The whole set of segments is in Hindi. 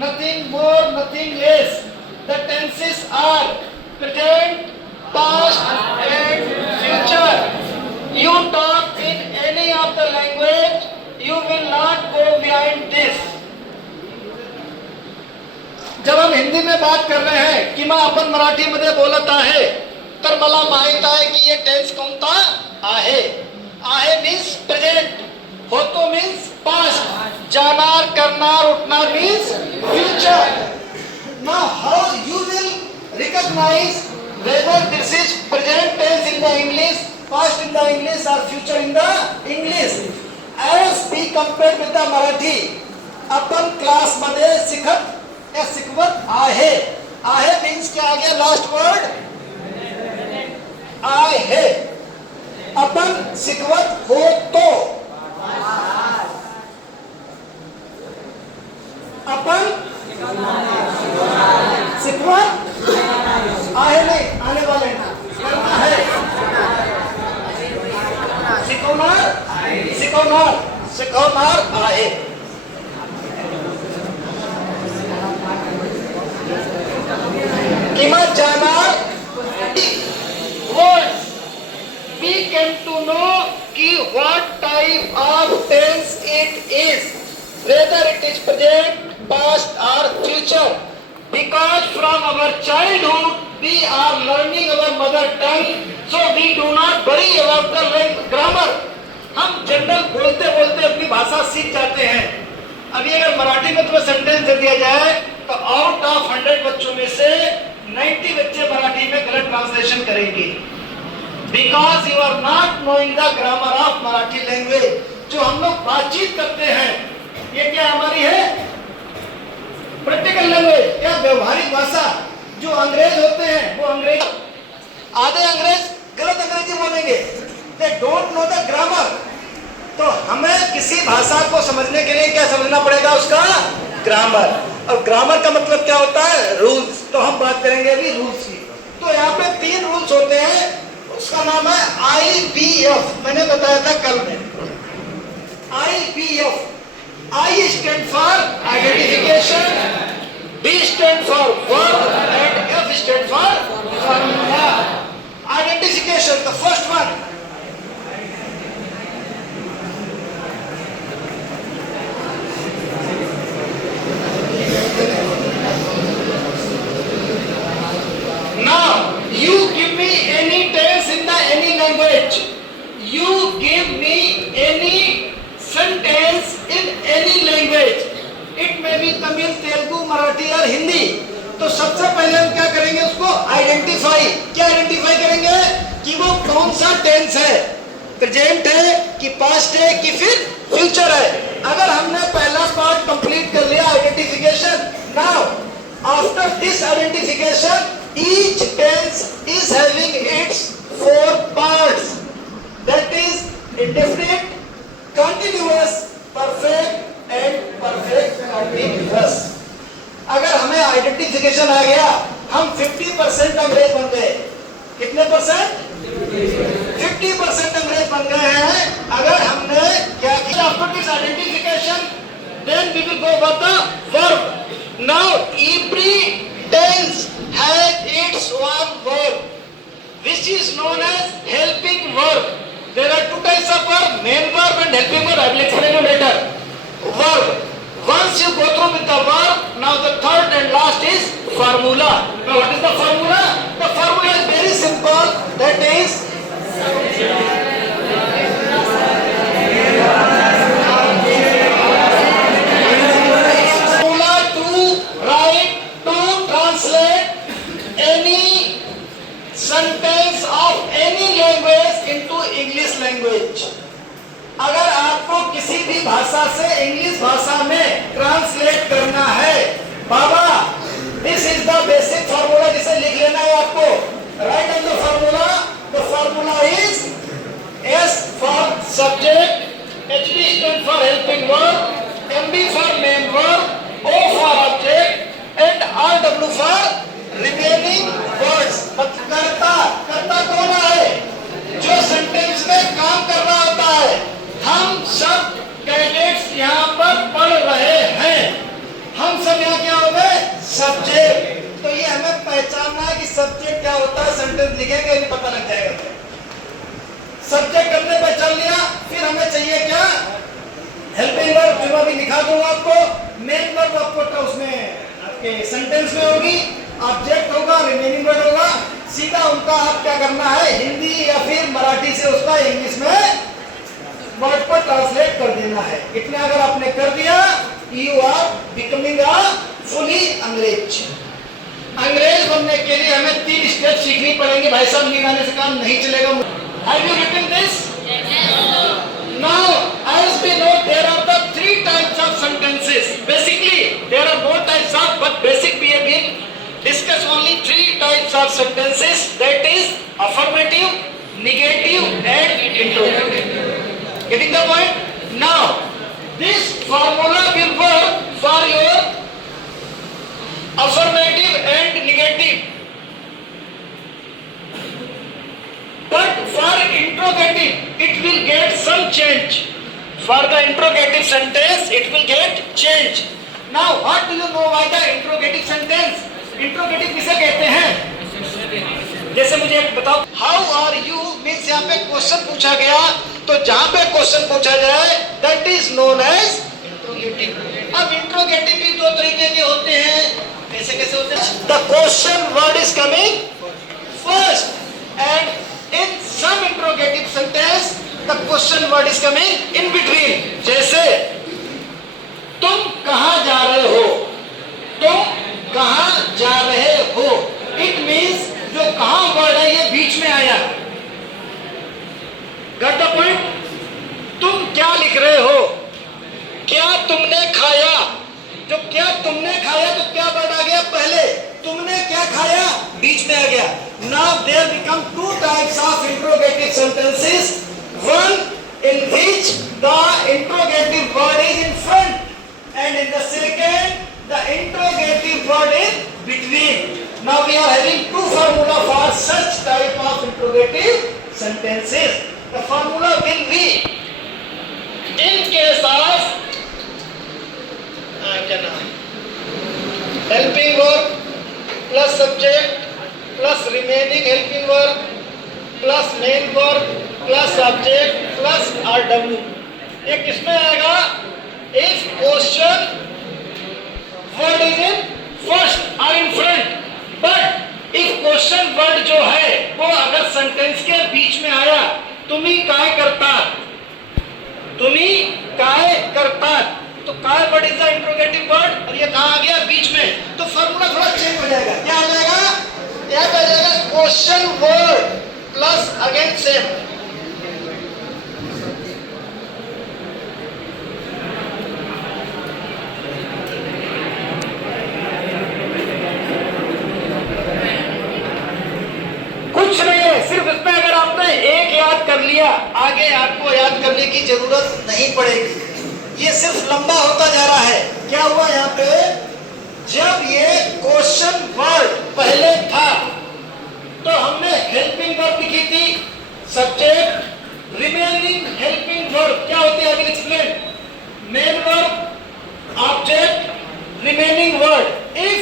nothing more, nothing less. The tenses are present, past and future. You talk in any of the language, you will not go behind this. जब हम हिंदी में बात कर रहे हैं कि मैं अपन मराठी मध्ये बोलत आहे तर मला माहित आहे की ये टेन्स कोणता आहे. आहे मीन्स प्रेझेंट, होतो मीन्स पास्ट, जाणार करणार उठणार means future. Now how you will recognise whether this is present tense in the English, past in the English or future in the English as we compare with the Marathi. Upon class मध्ये शिकत या शिकवत आहे. आहे मीन्स क्या आ गया लास्ट वर्ड आहे. अपन शिकवत होतो, अपन शिकवत आहे नाही, आने वाले करना है. शिकवणार शिकवणार शिकवणार आहे. किंवा जाणार. Words we came to know कि what type of tense it is, whether it is present, past or future, because from our childhood we are learning our mother tongue, so we do not worry about the grammar. हम जनरल बोलते बोलते अपनी भाषा सीख जाते हैं. अभी अगर मराठी में तुम्हें सेंटेंस दे दिया जाए तो आउट ऑफ 100 बच्चों में से 90 बच्चे मराठी में गलत ट्रांसलेशन करेंगे, because you are not knowing the grammar of Marathi language. जो हम लोग बातचीत करते हैं ये क्या हमारी है प्रैक्टिकल लैंग्वेज या व्यवहारिक भाषा. जो अंग्रेज होते हैं वो अंग्रेज, आधे अंग्रेज गलत अंग्रेजी बोलेंगे, they don't know the grammar. तो हमें किसी भाषा को समझने के लिए क्या समझना पड़ेगा, उसका ग्रामर. और ग्रामर का मतलब क्या होता है, रूल्स. तो हम बात करेंगे अभी रूल्स की. तो यहाँ पे 3 रूल्स होते हैं, उसका नाम है IBF. मैंने बताया था कल में. IBF. I stand for identification, B stand for verb and F stand for formula. Identification, the first one. Now you give me any tense in the any language. You give me any sentence in any language. It may be Tamil, Telugu, Marathi और हिंदी. तो सबसे पहले हम क्या करेंगे, उसको आइडेंटिफाई. क्या आइडेंटिफाई करेंगे कि वो कौन सा टेंस है, प्रेजेंट है कि पास्ट है कि फिर फ्यूचर है. अगर हमने पहला पार्ट कंप्लीट कर लिया identification, now after this identification each tense is having its 4 parts, that is indefinite, continuous, perfect and perfect continuous. अगर हमें आइडेंटिफिकेशन आ गया, हम 50% अंग्रेज बन गए. कितने परसेंट? 50% अंग्रेज बन गए हैं. अगर हमने क्या किया after this identification, then we will go with the verb. Now every tense has its one verb, which is known as helping verb. There are 2 types of verb, main verb and helping verb. I will explain you later. Verb. Once you go through with the verb, now the third and last is formula. Now what is the formula? The formula is very simple. That is formula to write, to translate any sentence of any language into English language. अगर आपको किसी भी भाषा से इंग्लिश भाषा में ट्रांसलेट करना है, बाबा this is the basic formula, जिसे लिख लेना है आपको. Right on the formula. The formula is S for subject, HD stand for helping verb, MB for main verb, O for object and RW for remaining words. करता करता कौन है, जो सेंटेंस में काम कर रहा होता है. हम सब कैडेट्स यहाँ पर पढ़ रहे हैं. हम सब यहाँ क्या सेंटेंस लिखेंगे ये पता लग जाएगा। सब्जेक्ट हमने पहचान लिया, फिर हमें चाहिए क्या? हेल्पिंग वर्ब, जो मैं अभी लिखा दूंगा आपको। मेन वर्ब आपको उसमें आपके सेंटेंस में होगी, ऑब्जेक्ट होगा, रिमेनिंग वर्ड होगा। सीधा उनका आप क्या करना है, हिंदी या फिर मराठी से उसका इंग्लिश में वर्ड पर ट्रांसलेट कर देना है। इतना अगर आपने कर दिया, you are becoming a fully अंग्रेज। अंग्रेज बनने के लिए हमें 3 स्टेप सीखनी पड़ेंगे भाई साहब, निकालने से काम नहीं चलेगा। Have you written this? Now, as we know, there are the 3 types of sentences. Basically, there are more types of, but basic we have been discuss only 3 types of sentences. That is affirmative, negative, and interrogative. Getting the point? Now, this formula will work for your affirmative and negative. But for interrogative, it will get some change. For the interrogative sentence, it will get change. Now, what do you know by the interrogative sentence? Interrogative किसे कहते हैं? जैसे मुझे एक बताओ, How are you means यहाँ पे क्वेश्चन पूछा गया, तो जहाँ पे क्वेश्चन पूछा जाए, that is known as interrogative. अब interrogative भी 2 तरीके के होते हैं। कैसे होते हैं? The question word is coming first, and in some interrogative sentence the question word is coming in between. जैसे तुम कहाँ जा रहे हो, तुम कहाँ जा रहे हो, it means जो कहाँ वर्ड है ये बीच में आया। Got the point? तुम क्या लिख रहे हो, क्या तुमने खाया, जो क्या तुमने खाया तो क्या वर्ड आ गया पहले, तुमने क्या खाया बीच में आ गया। Now there become 2 types of interrogative sentences. One in which the interrogative word is in front, and in the second the interrogative word is between. Now we are having 2 formula for such type of interrogative sentences. The formula will be in case of helping verb plus subject plus remaining helping verb plus main verb plus subject plus RW. ये किसमें आएगा? If question word is in first or in front, but if question word जो है वो अगर sentence के बीच में आया, तुम्ही काय करता, तुम्ही काय करता, तो काय word is the interrogative word, और ये कहाँ आ गया बीच में, तो फॉर्मूला थोड़ा चेंज हो जाएगा। क्या हो जाएगा? यहाँ पे आ जाएगा question word plus again same. कुछ नहीं है, सिर्फ इसमें अगर आपने एक याद कर लिया, आगे आपको याद करने की जरूरत नहीं पड़ेगी। ये सिर्फ लंबा होता जा रहा है। क्या हुआ यहाँ पे, जब ये क्वेश्चन वर्ड पहले था तो हमने हेल्पिंग वर्ब लिखी थी, सब्जेक्ट, रिमेनिंग हेल्पिंग वर्ब क्या होती है, अभी explain, main verb, object, remaining word. If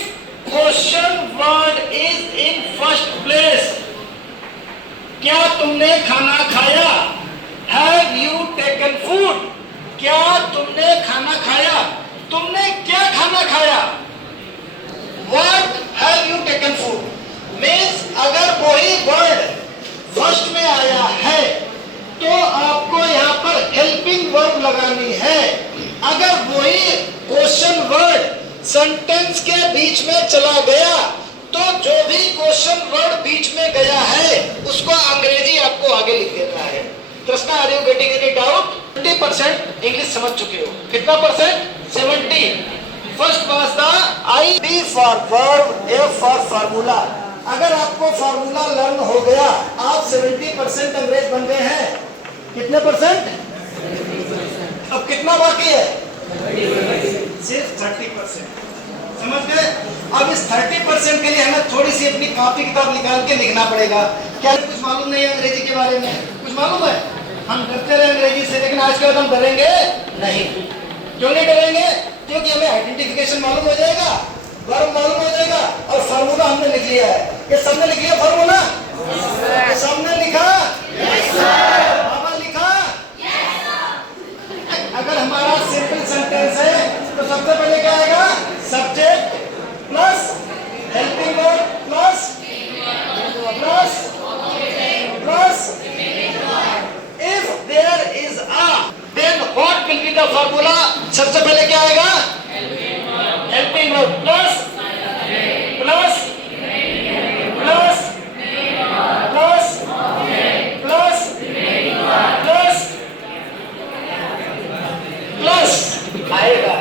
question word is in first place, क्या तुमने खाना खाया, हैव यू टेकन फूड, क्या तुमने खाना खाया, तुमने क्या खाना खाया, what have you taken food. Means अगर वही वर्ड फर्स्ट में आया है तो आपको यहाँ पर हेल्पिंग वर्ब लगानी है। अगर वही क्वेश्चन वर्ड सेंटेंस के बीच में चला गया तो जो भी क्वेश्चन वर्ड बीच में गया है उसको अंग्रेजी आपको आगे लिख देना है। Krishna, are you getting any doubt? 20% English समझ चुके हो, कितना percent? 70। First was the I, B for verb, F for formula. अगर आपको फार्मूला लर्न हो गया, आप 70% अंग्रेज बन गए हैं। कितने परसेंट? अब कितना बाकी है? सिर्फ 30%। समझ गए? अब इस 30% के लिए हमें थोड़ी सी अपनी कॉपी किताब निकाल के लिखना पड़ेगा। क्या कुछ मालूम नहीं है अंग्रेजी के बारे में? कुछ मालूम है? हम डरते रहे अंग्रेजी से, लेकिन आज के बाद हम डरेंगे नहीं। क्यों नहीं डरेंगे? क्योंकि हमें आइडेंटिफिकेशन मालूम हो जाएगा, वर्ब मालूम हो जाएगा और फार्मूला हमने लिख लिया है। ये सबने लिख लिया फार्मूला, सबने लिखा? बाबा लिखा? अगर हमारा सिंपल सेंटेंस है तो सबसे पहले क्या आएगा? Subject plus helping verb plus if there is a then what will be the formula? सबसे पहले क्या आएगा? हेल्पिंग वर्ब प्लस आएगा।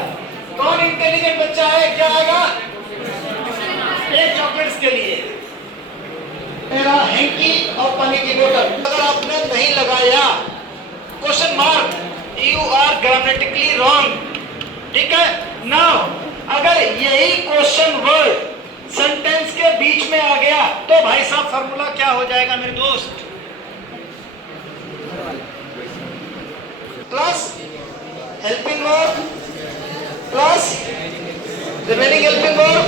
कौन इंटेलिजेंट बच्चा है? क्या आएगा? एक चॉकलेट्स के लिए मेरा हैंकी और पानी की बोतल। अगर आपने नहीं लगाया question mark, you are grammatically wrong. ठीक है। नाउ अगर यही क्वेश्चन वर्ड सेंटेंस के बीच में आ गया तो भाई साहब फॉर्मूला क्या हो जाएगा मेरे दोस्त? Plus helping verb plus remaining helping verb.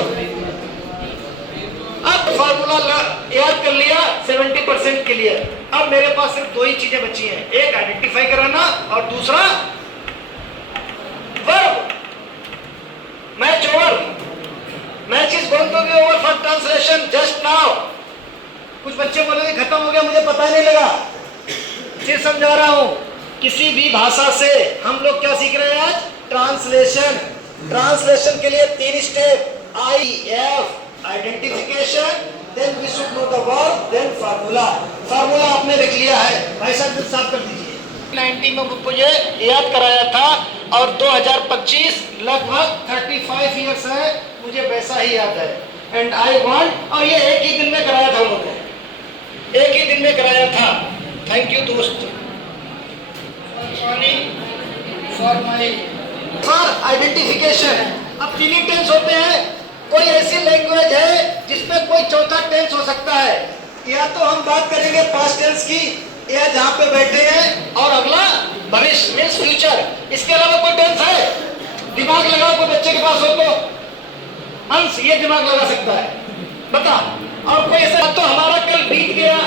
अब फॉर्मूला याद कर लिया 70% क्लियर। अब मेरे पास सिर्फ दो ही चीजें बची हैं, एक आइडेंटिफाई कराना और दूसरा verb. Match over. Match is going to be over for translation just now. कुछ बच्चे बोलेंगे खत्म हो गया, मुझे पता नहीं लगा। फिर समझा रहा हूं, किसी भी भाषा से हम लोग क्या सीख रहे हैं आज? ट्रांसलेशन। ट्रांसलेशन के लिए 3 step, IF identification, then we should know the verb, then formula. Formula आपने लिख लिया है, भाई साहब साफ कर दीजिए। 90 में मुझे याद कराया था और 2025 लगभग 35 इयर्स है, मुझे वैसा ही याद है। एंड आई वांट, और ये एक ही दिन में कराया था लोगों ने, एक ही दिन में कराया था। थैंक यू दोस्त। फॉर आइडेंटिफिकेशन अब 3 ही टेंस होते हैं। कोई ऐसी लैंग्वेज है जिसमें कोई चौथा टेंस हो सकता है? या तो हम बात करेंगे पास्ट टेंस की, या जहां पे बैठे हैं और अगला भविष्य मींस फ्यूचर। इसके अलावा कोई टेंस है? दिमाग लगाओ, कोई बच्चे के पास हो तो अंश ये दिमाग लगा सकता है, बता। और कोई ऐसा तो हमारा कल बीत गया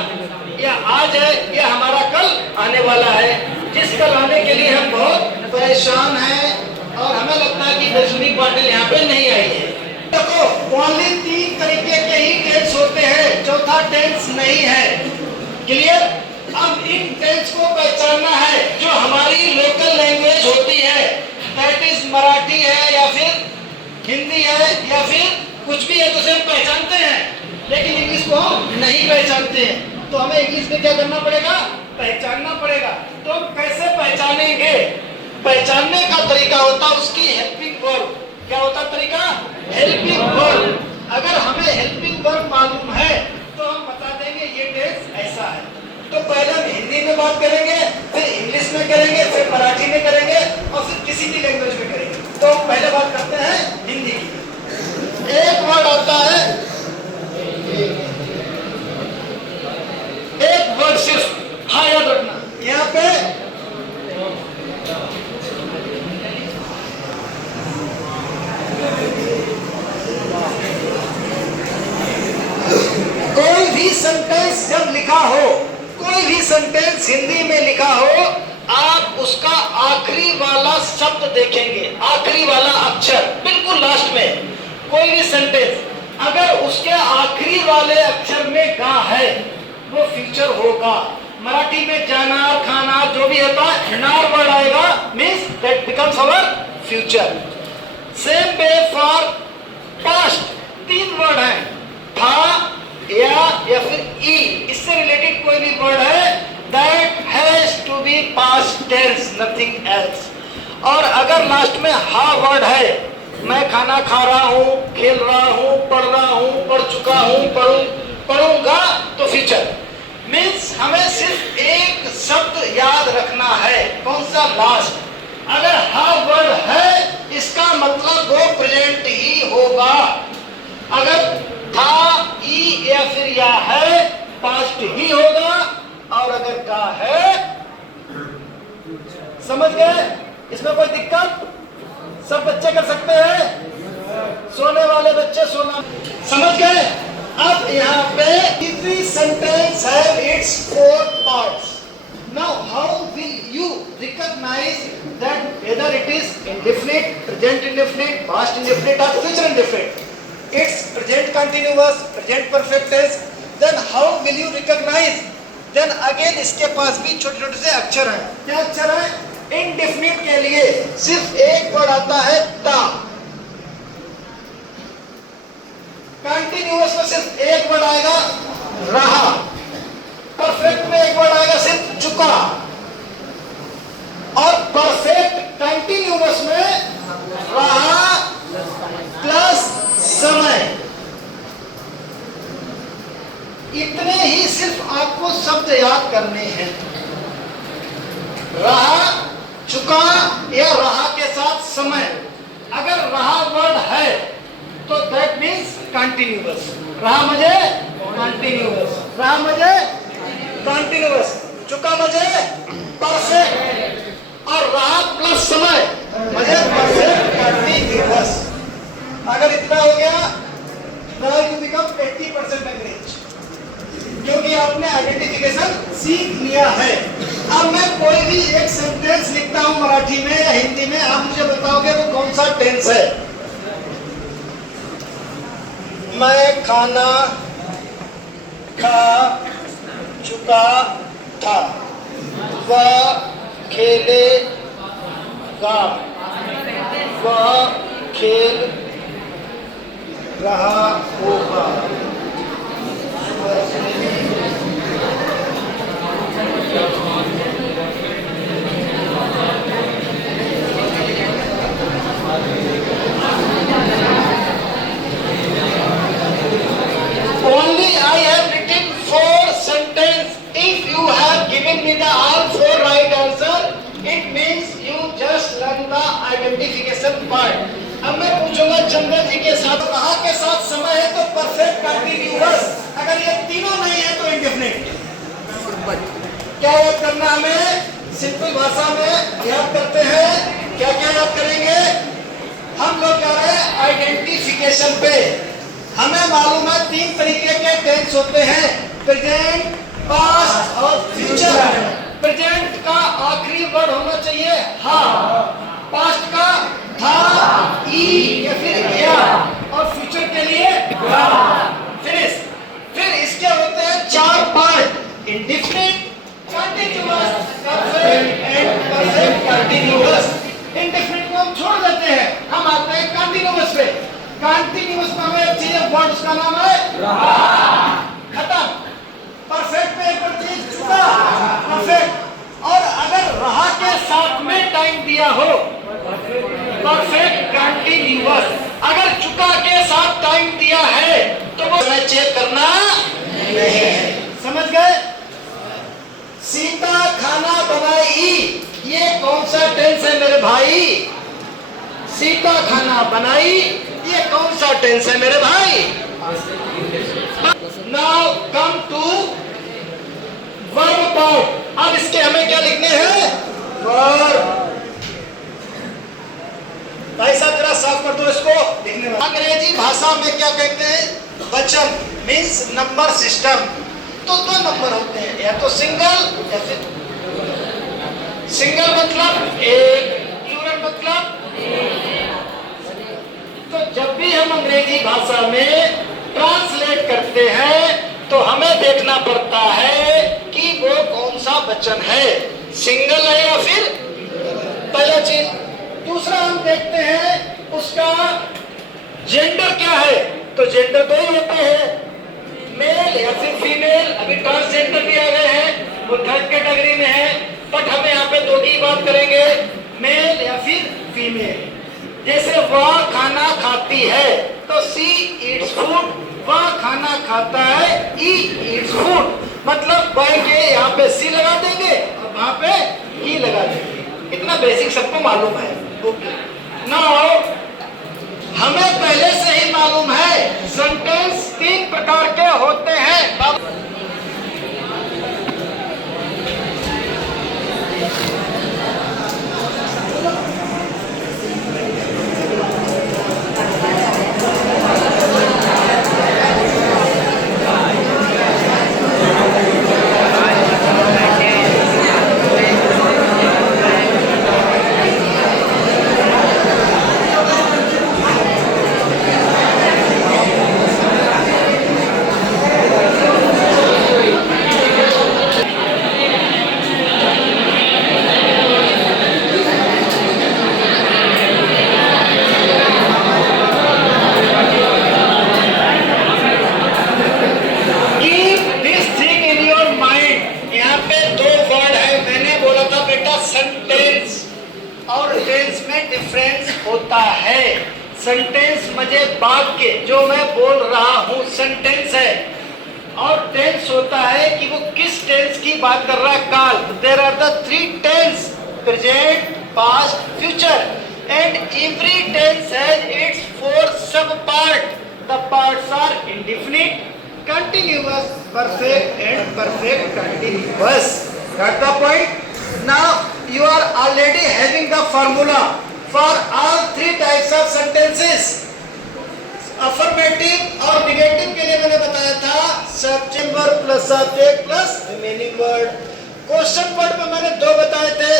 या आज है या हमारा कल आने वाला है, जिस कल आने के लिए हम बहुत परेशान हैं और हमें लगता है कि दशमी क्वार्टर यहाँ पे नहीं आई है। देखो ओनली 3 तरीके के ही टेंस होते हैं, चौथा टेंस नहीं है। क्लियर? अब इन टेंस को पहचानना है जो हमारी लोकल लैंग्वेज होती है, दैट इज मराठी है या फिर हिंदी है या फिर कुछ भी है, तो उसे हम पहचानते हैं, लेकिन इंग्लिश को हम नहीं पहचानते हैं। तो हमें इंग्लिश में क्या करना पड़ेगा? पहचानना पड़ेगा। तो हम कैसे पहचानेंगे? पहचानने का तरीका होता है उसकी हेल्पिंग वर्ब। क्या होता है तरीका? Helping verb. अगर हमें हेल्पिंग वर्ब मालूम है तो हम बता देंगे ये टेंस ऐसा है। तो पहले हम हिंदी में बात करेंगे, फिर इंग्लिश में करेंगे, फिर मराठी में करेंगे और फिर किसी भी लैंग्वेज में करेंगे। तो पहले बात करते हैं हिंदी की। एक वर्ड आता है, एक वर्ड सिर्फ, हाँ याद रखना, यहाँ पे कोई भी सेंटेंस जब लिखा हो, कोई भी सेंटेंस हिंदी में लिखा हो, आप उसका आखिरी वाला शब्द देखेंगे, आखिरी वाला अक्षर बिल्कुल लास्ट में। कोई भी सेंटेंस अगर उसके आखिरी वाले अक्षर में गा है वो फ्यूचर होगा। मराठी में जाना खाना जो भी होता है नार वर्ड आएगा, means that becomes our future. Same way for past 3 word है, था या फिर ई, इससे रिलेटेड कोई भी वर्ड है that has to be past tense, nothing else. और अगर लास्ट में हा वर्ड है, मैं खाना खा रहा हूँ, खेल रहा हूँ, पढ़ रहा हूँ, पढ़ चुका हूँ, पढ़ूंगा, तो फ्यूचर। मीन्स हमें सिर्फ एक शब्द याद रखना है, कौन सा? लास्ट। अगर हा वर्ड है इसका मतलब वो प्रेजेंट ही होगा। अगर था, ई या फिर या है, पास्ट ही होगा। और अगर का है, समझ गए? इसमें कोई दिक्कत? सब बच्चे कर सकते हैं, सोने वाले बच्चे सोना। समझ गए? अब यहाँ पे every sentence have its four parts. Now how will you recognize that whether it is indefinite, present indefinite, past indefinite or future indefinite? It's present continuous, present perfect tense. Then how will you recognize? Then again इसके पास भी छोटे छोटे से अक्षर हैं. क्या अक्षर है? इंडेफिनिट के लिए सिर्फ एक वर्ड आता है ता. कंटिन्यूअस में सिर्फ एक वर्ड आएगा रहा. परफेक्ट में एक वर्ड आएगा सिर्फ चुका. और परफेक्ट कंटिन्यूअस में रहा प्लस समय. इतने ही सिर्फ आपको शब्द याद करने हैं. रहा, चुका या रहा के साथ समय. अगर रहा वर्ड है तो दैट मीन्स कंटिन्यूअस. रहा मुझे कंटिन्यूअस, रहा मुझे कंटिन्यूअस, चुका मुझे परफेक्ट और रहा प्लस समय मुझे परफेक्ट कंटिन्यूअस. अगर इतना हो गया now you become 80% अंग्रेज, क्योंकि आपने आइडेंटिफिकेशन सीख लिया है. अब मैं कोई भी एक सेंटेंस लिखता हूं मराठी में या हिंदी में, आप मुझे बताओगे वो कौन सा टेंस है. मैं खाना खा चुका था. वह खेलेगा. वह खेल रहा होगा. Only I have written 4 sentences. If you have given me the all 4 right answer, it means you just learn the identification part. अब मैं पूछूंगा चंद्र जी के साथ रहा के साथ समय है तो परफेक्ट कंटिन्यूअस. अगर ये तीनों नहीं है तो इंडेफिनिट. क्या याद करना हमें? सिंपल भाषा में याद करते हैं. क्या क्या याद करेंगे? हम लोग जा रहे हैं आइडेंटिफिकेशन पे. हमें मालूम है 3 तरीके के टेंस होते हैं, प्रेजेंट, पास्ट और फ्यूचर. प्रेजेंट का आखिरी वर्ड होना चाहिए हा. पास्ट का था, ई या फिर गया. और फ्यूचर के लिए फिनिश. फिर इसके होते हैं 4 part: indefinite, continuous, perfect and perfect continuous. Indefinite को हम छोड़ देते हैं, हम आते हैं कंटिन्यूअस पे. कंटिन्यूअस में हमें चाहिए वर्ड, उसका नाम है खत्म. परफेक्ट में एक चीज चुका, परफेक्ट. और अगर रहा के साथ में टाइम दिया हो परफेक्ट कंटिन्यूअस. अगर चुका के साथ टाइम दिया है तो वो चेक करना नहीं है. समझ गए? सीता खाना बनाई, ये कौन सा टेंस है मेरे भाई? सीता खाना बनाई, ये कौन सा टेंस है मेरे भाई? Now come to verb part. अब इसके हमें क्या लिखने हैं? वर्ब. भाई साहब जरा साफ कर दो इसको. लिखने में अंग्रेजी भाषा में क्या कहते हैं? वचन मीन्स नंबर सिस्टम. तो 2 नंबर होते हैं, या तो सिंगल या फिर सिंगल मतलब एक, प्लूरल मतलब. तो जब भी हम अंग्रेजी भाषा में ट्रांसलेट करते हैं तो हमें देखना पड़ता है कि वो कौन सा वचन है, सिंगल है या फिर. पहला चीज. दूसरा हम देखते हैं उसका जेंडर क्या है. तो जेंडर 2 ही होते हैं, मेल या फिर फीमेल. अभी ट्रांसजेंडर भी आ गए हैं, वो 3rd कैटेगरी में है. बट हम यहाँ पे 2 की बात करेंगे, मेल या फिर फीमेल. जैसे वह खाना खाती है तो सी ईट्स फूड. वह खाना खाता है, ई ईट्स फूड. मतलब वह के यहाँ पे सी लगा देंगे और वहाँ पे ई लगा देंगे. इतना बेसिक सबको मालूम है. नाउ हमें पहले से ही मालूम है सेंटेंस 3 प्रकार के होते हैं. सेंटेंस और टेंस में डिफरेंस होता है। सेंटेंस मुझे वाक्य जो मैं बोल रहा हूँ सेंटेंस है, और टेंस होता है कि वो किस टेंस की बात कर रहा है, काल। There are the three tense, present, past, future, and every tense has its four sub part. The parts are indefinite, continuous, perfect and perfect continuous. Got the point? Now you are already having the formula for all three types of sentences. Affirmative और negative के लिए मैंने बताया था subject verb plus subject plus remaining word. Question word में मैंने दो बताए थे,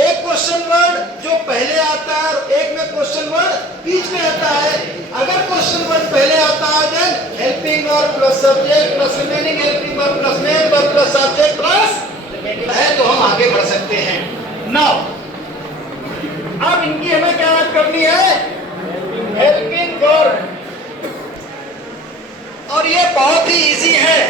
एक क्वेश्चन वर्ड जो पहले आता है और एक में क्वेश्चन वर्ड बीच में आता है। अगर क्वेश्चन वर्ड पहले आता है then helping verb plus subject plus remaining helping verb plus main verb plus subject plus remaining है, तो हम आगे बढ़ सकते हैं। नाउ अब इनकी हमें क्या बात करनी है, हेल्पिंग वर्ब, और ये बहुत ही इजी है।